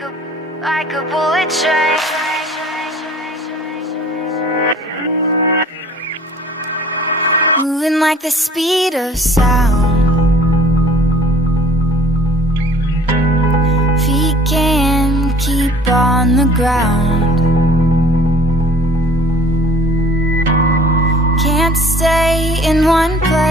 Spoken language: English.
like a bullet train. Moving like the speed of sound. Feet can't keep on the ground. Can't stay in one place.